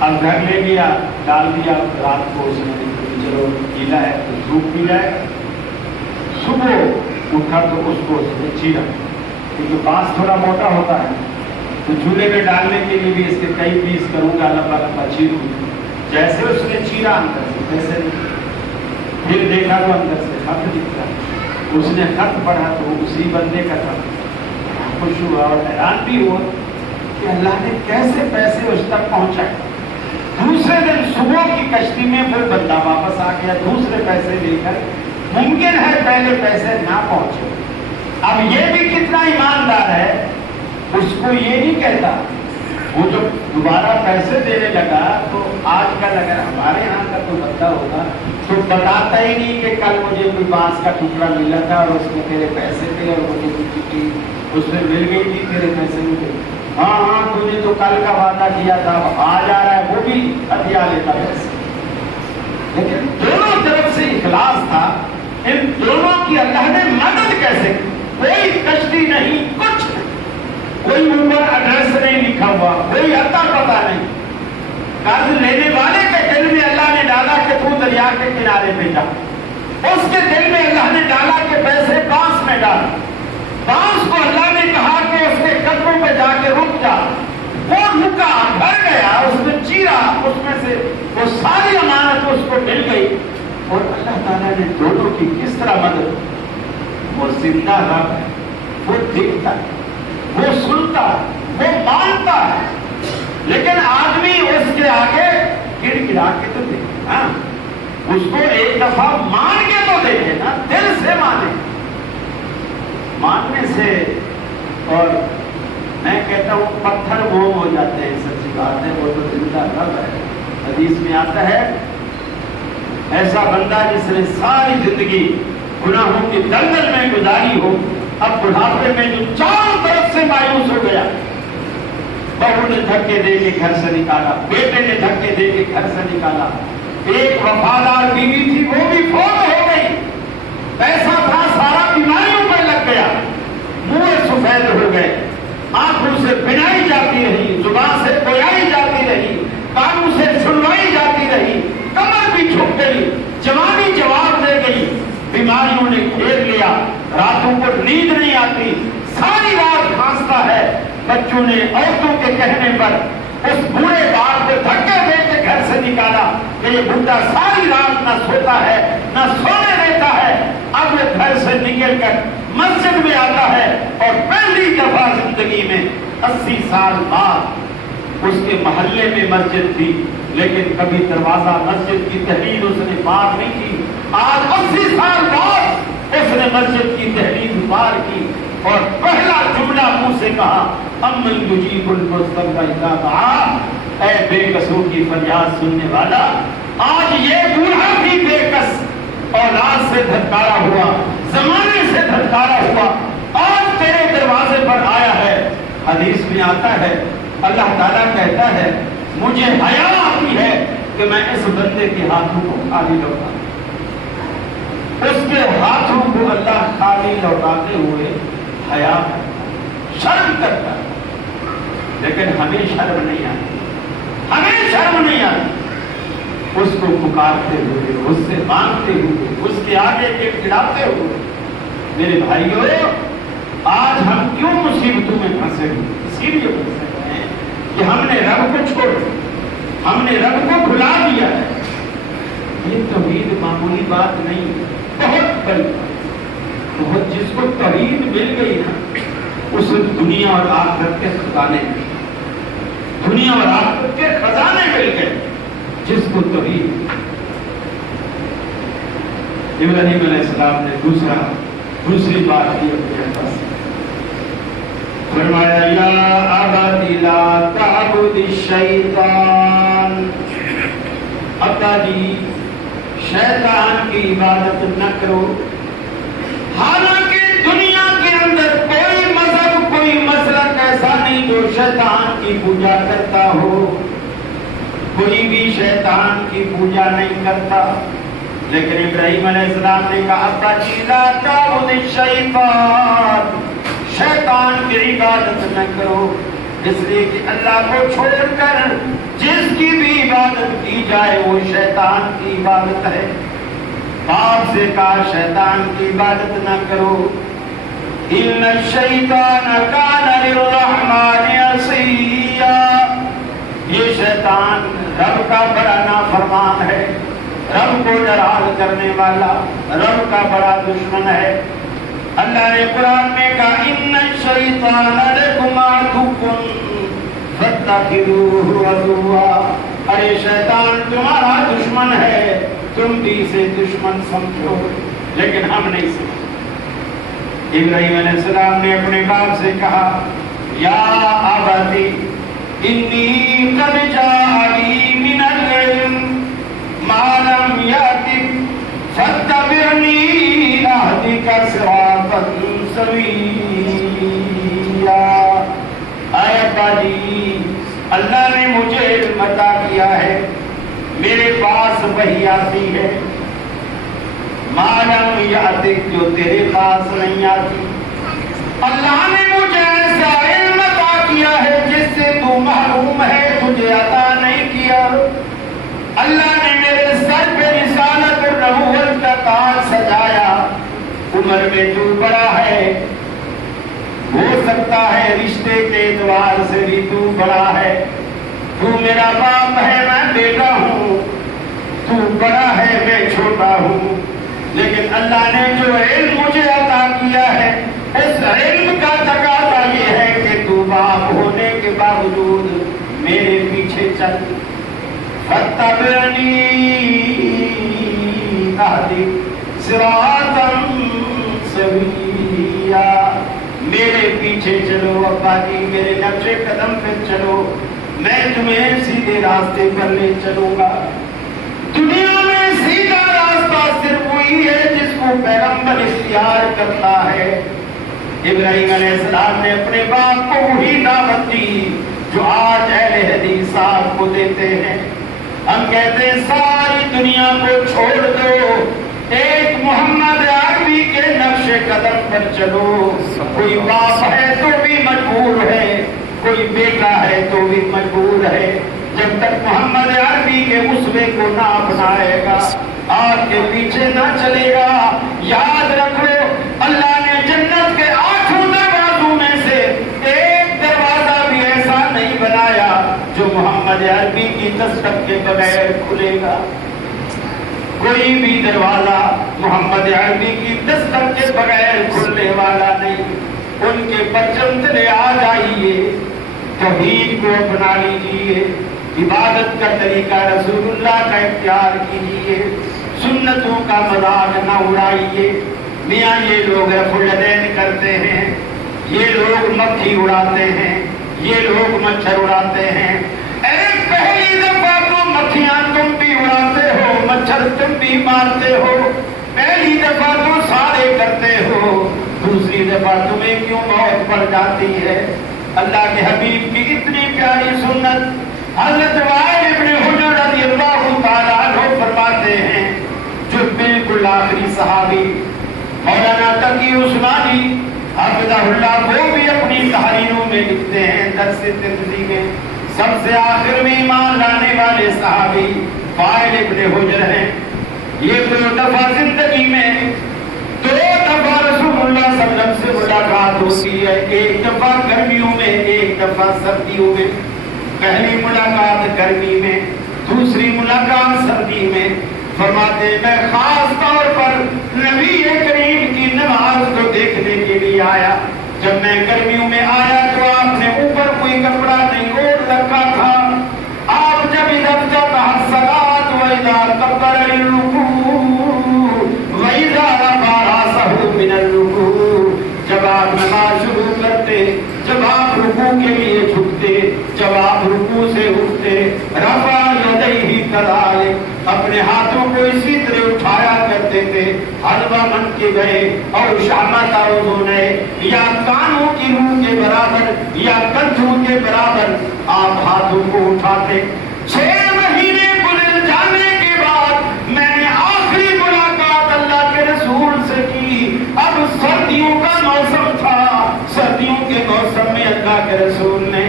اب گھر لے گیا, ڈال دیا, رات کو اس نے چلو گیلا ہے تو دھوپ پی جائے گا. صبح اٹھا تو اس کو اس نے چیرا, کیونکہ بانس تھوڑا موٹا ہوتا ہے تو چولہے میں ڈالنے کے لیے بھی اس کے کئی پیس کروں گا, لمبا لمبا چیروں. جیسے اس نے چیرا اندر سے ویسے نہیں. پھر دیکھا تو اندر سے خط دکھتا. اس نے خط پڑھا تو اسی بندے کا تھا. خوش ہوا اور حیران بھی ہوا کہ اللہ نے کیسے پیسے اس تک پہنچائے. دوسرے دن صبح کی کشتی میں پھر بندہ واپس آ گیا دوسرے پیسے لے کر. ممکن ہے پہلے پیسے نہ پہنچے. اب یہ بھی کتنا ایماندار ہے, اس کو یہ نہیں کہتا. وہ جو دوبارہ پیسے دینے لگا تو آج کل اگر ہمارے یہاں کا کوئی بندہ ہوگا تو بتاتا ہی نہیں کہ کل مجھے کوئی بانس کا ٹکڑا ملا تھا اور اس میں تیرے پیسے تھے اور مجھے کوئی چٹھی اس میں مل گئی تھی, تیرے پیسے ملے. ہاں ہاں تو نے تو کل کا وعدہ کیا تھا, آ جا رہا ہے, وہ بھی ہتھیا لیتا پیسے. لیکن دونوں طرف سے اخلاص تھا. ان دونوں کی اللہ نے مدد کیسے کی. کوئی کشتی نہیں, کچھ نہیں, کوئی اوپر ایڈریس نہیں لکھا ہوا, کوئی اتا پتا نہیں. قرض لینے والے کے دل میں اللہ نے ڈالا کہ تو دریا کے کنارے پہ جا. اس کے دل میں اللہ نے ڈالا کہ پیسے بانس میں ڈال. بانس کو اللہ نے کہا کہ اس کے قدموں پہ جا کے رک جا. وہ رکا, گھر گیا, اس نے چیرا, اس میں سے وہ ساری امانت اس کو مل گئی. اور اللہ تعالیٰ نے دونوں کی کس طرح مدد. وہ زندہ رب ہے, وہ دیکھتا ہے, وہ سنتا ہے, وہ مانتا ہے. لیکن آدمی اس کے آگے گڑ گڑا کے تو دیکھے. ہاں, اس کو ایک دفعہ مان کے تو دیکھے نا, دل سے مانے. ماننے سے, اور میں کہتا ہوں پتھر موم ہو جاتے ہیں. سچی بات ہے, وہ تو زندہ رب ہے. حدیث میں آتا ہے ایسا بندہ جس نے ساری زندگی گناہوں کی دلدل میں گزاری ہو, اب بڑھاپے میں جو چاروں طرف سے مایوس ہو گیا. بہو نے دھکے دے کے گھر سے نکالا, بیٹے نے دھکے دے کے گھر سے نکالا, ایک وفادار بیوی تھی وہ بھی فوت ہو گئی, پیسہ تھا سارا بیماریوں پر لگ گیا, منہ سفید ہو گئے, آنکھوں سے بنائی جاتی رہی, زبان سے بویائی جاتی رہی, کانوں سے سنوائی جاتی رہی, کمر بھی جھک گئی, جوانی جواب دے گئی, بیماریوں نے گھیر لیا, راتوں کو نیند نہیں آتی, ساری رات کھانستا ہے. بچوں نے عورتوں کے کہنے پر اس بوڑھے باپ کو دھکے دے کے گھر سے نکالا کہ یہ بڈھا ساری رات نہ سوتا ہے نہ سونے دیتا ہے. اب وہ گھر سے نکل کر مسجد میں آتا ہے اور پہلی دفعہ زندگی میں 80 سال بعد اس کے محلے میں مسجد تھی, لیکن کبھی دروازہ مسجد کی تحریر اس نے پار نہیں کی. آج 80 سال بعد اس نے مسجد کی تحریر پار کی اور پہلا جملہ منہ سے کہا, امن یجیب المضطر اذا دعا, اے بے کسوں کی فریاد سننے والا. آج یہ بوڑھا بھی بے کس اولاد سے دھتکارا ہوا, زمانے سے دھتکارا ہوا, آج تیرے دروازے پر آیا ہے. حدیث میں آتا ہے اللہ تعالیٰ کہتا ہے مجھے حیا آتی ہے کہ میں اس بندے کے ہاتھوں کو خالی لوٹا. اس کے ہاتھوں کو اللہ خالی لوٹاتے ہوئے حیا کرتا, شرم کرتا. لیکن ہمیں شرم نہیں آتی, ہمیں شرم نہیں آتی. اس کو پکارتے ہوئے, اس سے مانگتے ہوئے, اس کے آگے گڑگڑاتے ہوئے. میرے بھائیوں, آج ہم کیوں مصیبتوں میں پھنسے ہوئے؟ اسی لیے پھنسے ہیں کہ ہم نے رب کو چھوڑ دیا, ہم نے رب کو بھلا دیا ہے. یہ توحید معمولی بات نہیں, بہت بڑی بات. بہت جس کو توحید مل گئی نا, اس دنیا اور آخرت کے خزانے, دنیا اور آخرت کے خزانے مل گئے جس کو توحید. ابراہیم علیہ السلام نے دوسری بات کی اپنے پاس فرمایا, یا ابت لا تعبد الشیطان, ابا جی شیطان کی عبادت نہ کرو. حالانکہ دنیا کے اندر کوئی مذہب کوئی مسلک ایسا نہیں جو شیطان کی پوجا کرتا ہو, کوئی بھی شیطان کی پوجا نہیں کرتا. لیکن ابراہیم علیہ السلام نے کہا ابا جی لا تعبد الشیطان, شیطان کی عبادت نہ کرو. اس لیے کہ اللہ کو چھوڑ کر جس کی بھی عبادت کی جائے وہ شیطان کی عبادت ہے. باپ سے کہا شیطان کی عبادت نہ کرو. ان الشیطان کان للرحمن عصیا. یہ شیطان رب کا بڑا نافرمان ہے، رب کو ناراض کرنے والا، رب کا بڑا دشمن ہے. اللہ نے قرآن میں کہا ان الشیطان لکم عدو فاتخذوہ عدوا. ارے شیطان تمہارا دشمن ہے، تم بھی اسے دشمن سمجھو. لیکن ہم نہیں سمجھتے. ابراہیم علیہ السلام نے اپنے باپ سے کہا یا ابتی انی قد جاءنی من العلم ما لم یأتک فاتبعنی اہدک صراطا سویا. اے ابا جی، اللہ نے مجھے علم عطا کیا ہے، میرے پاس وحی آتی ہے معلوم یاتک جو تیرے پاس نہیں آتی. اللہ نے مجھے ایسا علم عطا کیا ہے جس سے تو محروم ہے، تجھے عطا نہیں کیا. اللہ نے میرے سر پہ رسالت اور نبوت کا تاج سجایا. عمر میں تو بڑا ہے، ہو سکتا ہے رشتے کے اعتبار سے بھی تو بڑا ہے. تو میرا باپ ہے، میں بیٹا ہوں. تو بڑا ہے، میں چھوٹا ہوں. لیکن اللہ نے جو علم مجھے عطا کیا ہے، اس علم کا تقاضا یہ ہے کہ تو باپ ہونے کے باوجود میرے پیچھے چل. فاتبعنی اہدک صراطا سویا. میرے پیچھے چلو ابا جی، میرے نقش قدم پہ چلو، میں تمہیں سیدھے راستے پر لے چلوں گا. دنیا میں سیدھا راستہ صرف وہی ہے جس کو پیغمبر اختیار کرتا ہے. ابراہیم علیہ السلام نے اپنے باپ کو وہی دعوت دی جو آج اہل حدیث آپ کو دیتے ہیں. ہم کہتے ہیں ساری دنیا کو چھوڑ دو، ایک محمد عربی کے نقش قدم پر چلو. کوئی باپ ہے تو بھی مجبور ہے، کوئی بیٹا ہے تو بھی مجبور ہے. جب تک محمد عربی کے اسوے کو نہ اپنائے گا، آپ کے پیچھے نہ چلے گا. یاد رکھو اللہ نے جنت کے 8 دروازوں میں سے ایک دروازہ بھی ایسا نہیں بنایا جو محمد عربی کی دستک کے بغیر کھلے گا. کوئی بھی دروازہ محمد عربی کی دستک کے بغیر کھلنے والا نہیں. ان کے پرچم تلے آ جائیے، توحید کو اپنا لیجیے، عبادت کا طریقہ رسول اللہ کا اختیار کیجیے، سنتوں کا مذاق نہ اڑائیے. میاں یہ لوگ رفع الیدین کرتے ہیں، یہ لوگ مکھی اڑاتے ہیں، یہ لوگ مچھر اڑاتے ہیں. پہلی دفعہ تو مکھیاں تم بھی اڑاتے ہو، مچھر تم بھی مارتے ہو. پہلی دفعہ تو سارے کرتے ہو، دوسری دفعہ تمہیں کیوں موت پڑ جاتی ہے؟ اللہ کے حبیب کی اتنی پیاری سنت. حضرت وائل ابن حجر رضی اللہ تعالیٰ عنہ فرماتے ہیں، جو بالکل آخری صحابی مولانا تقی عثمانی حفظہ اللہ وہ بھی اپنی تحریروں میں لکھتے ہیں درس ترمذی میں سب سے آخر میں ایمان لانے والے صحابی وائل ابن حجر ہیں. یہ 2 دفعہ زندگی میں 2 دفعہ رسول اللہ صلی اللہ علیہ وسلم سے ملاقات ہوتی ہے. ایک دفعہ گرمیوں میں، ایک دفعہ سردیوں میں. پہلی ملاقات گرمی میں، دوسری ملاقات سردی میں. فرماتے میں خاص طور پر نبی کریم کی نماز کو دیکھنے کے لیے آیا. جب میں گرمیوں میں آیا تو آپ نے اوپر کوئی کپڑا نہیں اوڑھ رکھا تھا. آپ جب ادھر جاتا الصلاۃ وَإِذَا كَبَّرَ لِلرُّكُوعِ وَإِذَا رَفَعَ رَأْسَهُ مِنَ الرُّكُوعِ. جب آپ نماز شروع کرتے، جب آپ رکوع کے لیے جھکتے، جب آپ رکوع سے اٹھتے، رفع یدیہ کذالک، اپنے ہاتھوں کو اسی طرح اٹھایا کرتے تھے. حلوہ من کے گئے اور شامت اذنیہ، یا کانوں کی روح کے برابر یا کندھوں کے برابر آپ ہاتھوں کو اٹھاتے. 6 مہینے گزر جانے کے بعد میں نے آخری ملاقات اللہ کے رسول سے کی. اب سردیوں کا موسم تھا. سردیوں کے موسم میں اللہ کے رسول نے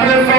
200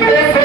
200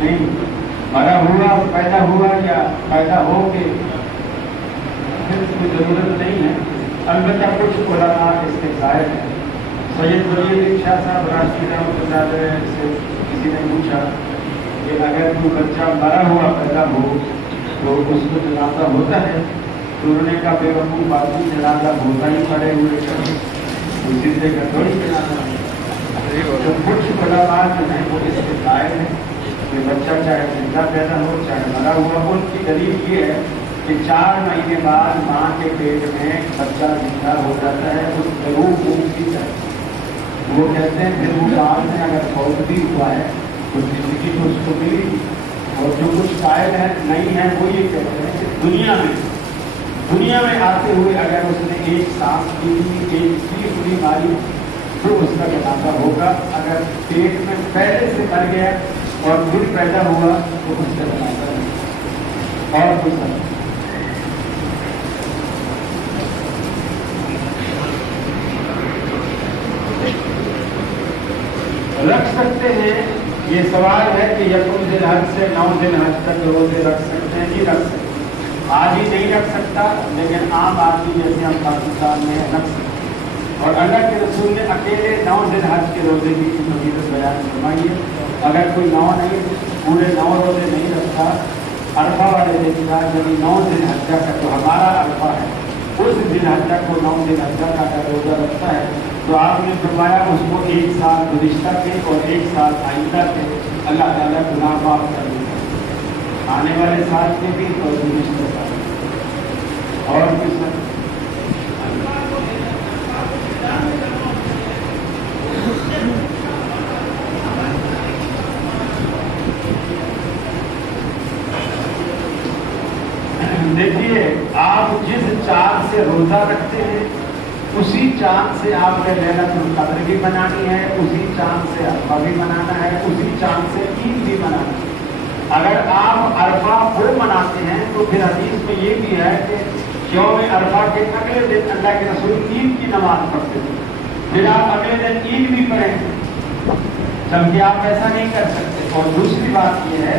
نہیں مرا ہوا پیدا ہوا یا پیدا ہو کے پھر اس کی ضرورت نہیں ہے. البتہ کچھ علماء اس کے قائل ہیں. سید ولی علی شاہ صاحب راشدی رحمۃ اللہ علیہ سے کسی نے پوچھا کہ اگر کوئی بچہ مرا ہوا پیدا ہو تو اس کو جنازہ ہوتا ہے؟ تو انہوں نے کہا بے وقوف آدمی جنازہ ہوتا ہی پڑے ہوئے اسی سے کا تھوڑی جنازہ. تو کچھ علماء جو ہیں وہ اس کے قائل ہیں کہ بچہ چاہے زندہ پیدا ہو چاہے مرا ہوا ہو. ان کی دلیل یہ ہے کہ 4 مہینے بعد ماں کے پیٹ میں بچہ زندہ ہو جاتا ہے اس ضرور کی طرح. وہ کہتے ہیں پھر وہ بعد میں اگر فوت بھی ہوا ہے تو زندگی تو اس کو ملی. اور جو کچھ قائل ہیں نہیں ہیں وہ یہ کہتے ہیں کہ دنیا میں آتے ہوئے اگر اس نے ایک سانس کی ایک چیز ماری تو اس کا جنازہ ہوگا. اگر پیٹ میں پہلے سے مر گیا اور پھر پیدا ہوا تو اس کا جنازہ نہیں. اور کچھ رکھ سکتے ہیں. یہ سوال ہے کہ یکم ذی الحج سے 9 ذی الحج تک روزے رکھ سکتے ہیں؟ نہیں رکھ سکتے. آج ہی نہیں رکھ سکتا لیکن عام آدمی جیسے ہم پاکستان میں رکھ سکتے. اور اللہ کے رسول نے اکیلے 9 ذی الحج کے روزے کی فضیلت بیان فرمائی ہے. اگر کوئی 9 نہیں پورے 9 روزے نہیں رکھتا عرفہ والے دن کا یعنی 9 ذی الحج کا جو ہمارا عرفہ ہے اس ذی الحج کو 9 ذی الحج کا اگر روزہ رکھتا ہے تو آپ نے فرمایا اس کو 1 سال گزشتہ کے اور 1 سال آئندہ کے اللہ تعالیٰ گناہ معاف کر دیتا ہے. آنے والے سال کے بھی اور گزشتہ سال اور بھی سر. دیکھیے آپ جس چاند سے روزہ رکھتے ہیں اسی چاند سے آپ نے لیلۃ القدر بھی منانی ہے, اسی چاند سے عرفہ بھی منانا ہے, اسی چاند سے عید بھی منانا ہے. اگر آپ عرفہ کو مناتے ہیں تو پھر حدیث میں یہ بھی ہے کہ یوم عرفہ کے اگلے دن اللہ کے رسول عید کی نماز پڑھتے تھے. پھر آپ اگلے دن عید بھی پڑھیں جبکہ آپ ایسا نہیں کر سکتے. اور دوسری بات یہ ہے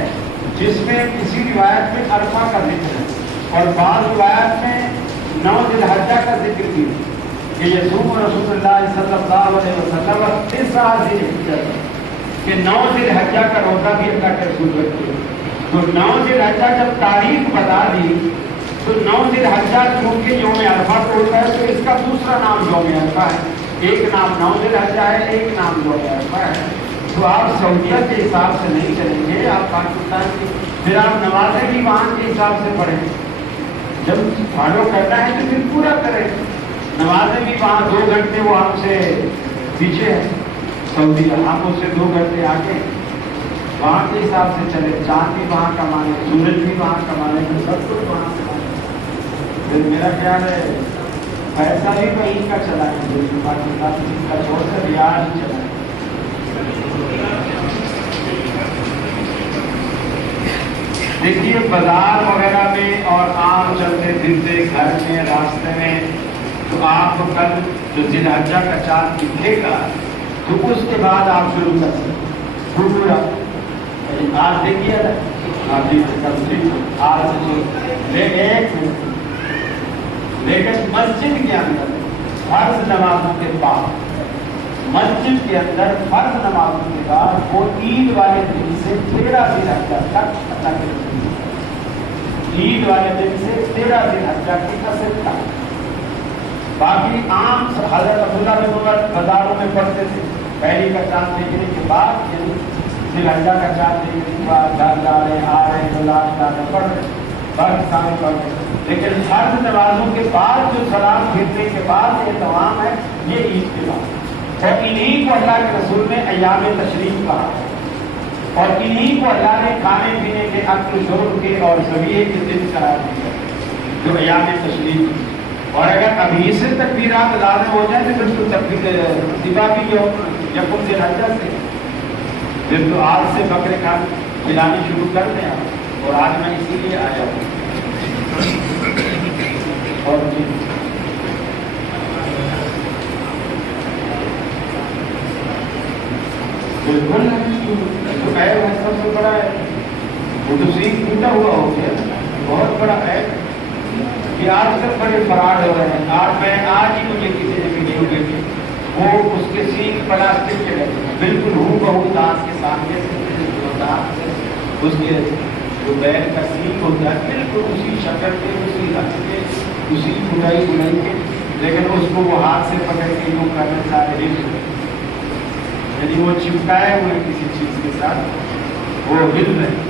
جس میں کسی روایت میں عرفہ کا ذکر ہے اور بعض روایت میں 9 ذی الحجہ کا ذکر بھی کہ یصوم رسول اللہ صلی اللہ علیہ وسلم 9 ذی الحجہ کہ 9 ذی الحجہ کا روزہ بھی اللہ کے رسول رکھتے ہیں. تو 9 ذی الحجہ جب تاریخ بتا دی تو 9 ذی الحجہ کیونکہ یوم عرفہ کو ہوتا ہے تو اس کا دوسرا نام یوم عرفہ ہے. ایک نام 9 ذی الحجہ ہے, ایک نام یوم عرفہ ہے. تو آپ سعودیہ کے حساب سے نہیں چلیں گے, آپ پاکستان کی پھر آپ نمازیں بھی وہاں کے حساب سے پڑھیں. جب فالو کرنا ہے تو پھر پورا کریں. نمازیں بھی وہاں 2 گھنٹے وہ ہم سے پیچھے ہے سعودیہ, ہم اس سے 2 گھنٹے آگے. وہاں کے حساب سے چلے, چاند بھی وہاں کا مانے, سورج بھی وہاں کا مانے, تو سب کچھ وہاں سے مانے. پھر میرا خیال ہے پیسہ بھی وہیں کا چلا ہے, پاکستان کا چھوڑ کر ریاض ہی چلا ہے. دیکھیے بازار وغیرہ میں اور عام چلتے پھرتے گھر میں راستے میں تو آپ کل جو ذی الحجہ کا چاند دکھے گا تو اس کے بعد آپ شروع کر سکتے پورا. آج دیکھیے آج لیکن مسجد کے اندر فرض نمازوں کے بعد مسجد کے اندر فرض نمازوں کے بعد وہ عید والے دن سے 13 ذی الحجہ تک اللہ کے عید والے دن سے 13 ذی الحجہ کی فصل تک. باقی عام حضرت عبداللہ بن عمر بازاروں میں پڑھتے تھے پہلی کا چاند دیکھنے کے بعد ذی الحجہ کا چاند دیکھنے کے بعد گھر جا رہے آ رہے تو لاش جا رہے پڑھ رہے پاکستان پڑھ رہے. لیکن فرض نمازوں کے بعد جو سلام پھرنے کے بعد یہ تمام ہے یہ عید کے بعد. اور انہی کو اللہ کے رسول نے ایام تشریف کہا اور انہی کو اللہ نے کھانے پینے کے اکل شرب کے اور ذبیحے کے دن قرار دیا جو ایام تشریف. اور اگر ابھی سے تکبیرات لازم ہو جائیں تو پھر تو ذبح بھی یکم ذی الحجہ سے پھر تو آج سے بکرے کھلانی شروع کر دیں آپ. اور آج میں اسی لیے آیا ہوں. اور بالکل سب سے بڑا ہے وہ تو سینگ ٹوٹا ہوا ہو گیا، بہت بڑا ہے۔ یہ آج کل بڑے فراڈ ہو رہے ہیں۔ آج ہی مجھے کسی نے ویڈیو بھیجی، وہ اس کے سینگ پلاسٹک کے لگے ہیں، بالکل ہو بہو دانت کے سامنے سے اس کے جو بیل کا سینگ ہوتا ہے بالکل اسی شکل کے، اسی رنگ کے، اسی بنائی کے، لیکن اس کو وہ ہاتھ سے پکڑ کے یوں کرنے سارے یعنی وہ چپکائے ہوئے کسی چیز کے ساتھ وہ ہل رہے۔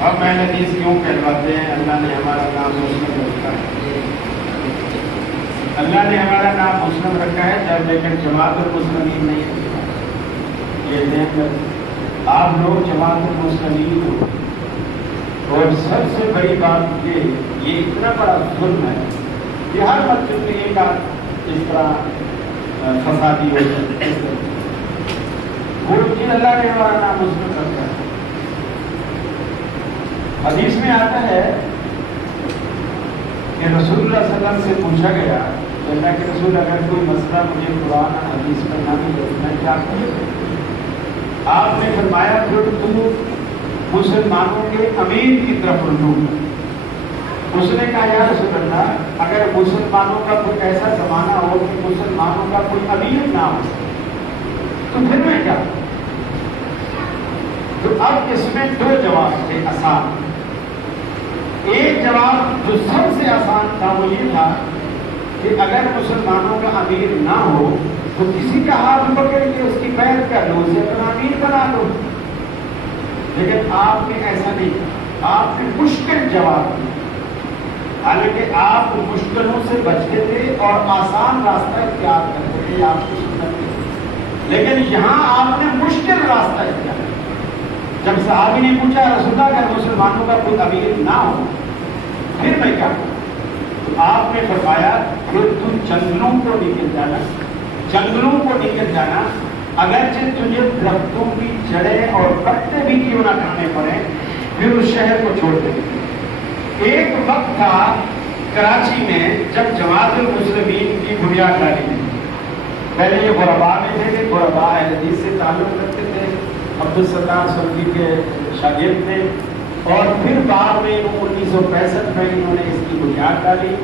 اب میں حدیث کیوں کہلواتے ہیں؟ اللہ نے ہمارا نام مسلم رکھا ہے، اللہ نے ہمارا نام مسلم رکھا ہے، جب لیکن جماعت المسلمین نہیں ہے۔ یہ دیکھ کر آپ لوگ جماعت المسلمین ہو، اور سب سے بڑی بات یہ اتنا بڑا ظلم ہے کہ ہر مسجد میں ایک اس طرح فسادی ہو جاتی ہے۔ وہ کہ اللہ نے ہمارا نام مسلم رکھا ہے۔ حدیث میں آتا ہے کہ رسول اللہ صلی اللہ علیہ وسلم سے پوچھا گیا کہ اللہ کے رسول اگر کوئی مسئلہ مجھے قرآن حدیث میں نہ ملے میں کیا کروں؟ آپ نے فرمایا پھر تو مسلمانوں کے امیر کی طرف رجوع کر۔ اس نے کہا یا رسول اللہ اگر مسلمانوں کا کوئی ایسا زمانہ ہو کہ مسلمانوں کا کوئی امیر نہ ہو تو پھر میں کیا کروں؟ تو اب اس میں دو جواب تھے آسان۔ ایک جواب جو سب سے آسان تھا وہ یہ تھا کہ اگر مسلمانوں کا امیر نہ ہو تو کسی کا ہاتھ پکڑ کے اس کی بیعت کر لو، اسے اپنا امیر بنا دو۔ لیکن آپ نے ایسا نہیں کیا، آپ نے مشکل جواب دیا، حالانکہ آپ مشکلوں سے بچتے تھے اور آسان راستہ اختیار کرتے تھے، آپ کی سنت تھی، لیکن یہاں آپ نے مشکل راستہ اختیار کیا۔ جب صحابی نے پوچھا رسول اللہ اگر مسلمانوں کا کوئی امیر نہ ہو پھر میں کیا کروں؟ تو آپ نے فرمایا پھر تم جنگلوں کو نکل جانا، جنگلوں کو نکل جانا، اگرچہ تجھے درختوں کی جڑیں اور پتے بھی کیوں نہ کھانے پڑے، پھر اس شہر کو چھوڑ دے۔ ایک وقت تھا کراچی میں جب جماعت المسلمین کی بنیاد ڈالی گئی، پہلے یہ غربا میں تھے کہ غربا اہل حدیث سے تعلق رکھتے تھے، عبدالستار سعودی کے شاگرد تھے، اور پھر بعد میں 1965 میں انہوں نے اس کی بنیاد ڈالی۔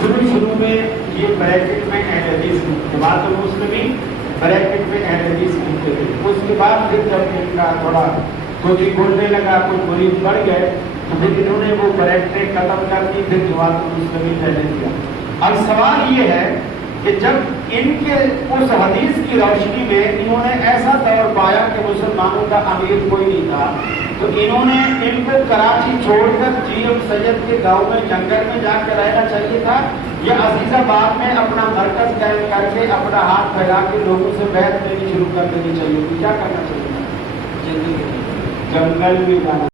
شروع میں یہ بریکٹ میں اہل حدیث جماعت المسلمین بریکٹ میں اہل حدیث لکھتے تھے، اس کے بعد پھر جب ان کا تھوڑا کوئی کھولنے لگا، کچھ مرید بڑھ گئے تو پھر انہوں نے وہ بریکٹیں ختم کر دی، پھر جماعت المسلمین رہنے دیا۔ اب سوال یہ ہے کہ جب ان کے اس حدیث کی روشنی میں انہوں نے ایسا دور پایا کہ مسلمانوں کا امیر کوئی نہیں تھا، تو انہوں نے ان کو کراچی چھوڑ کر جی ایم سید کے گاؤں میں جنگل میں جا کے رہنا چاہیے تھا، یا عزیز آباد میں اپنا مرکز قائم کر کے اپنا ہاتھ پھیلا کے لوگوں سے بیعت لینی شروع کر دینی چاہیے تھی؟ کیا کرنا چاہیے تھا؟ جنگل میں جانا۔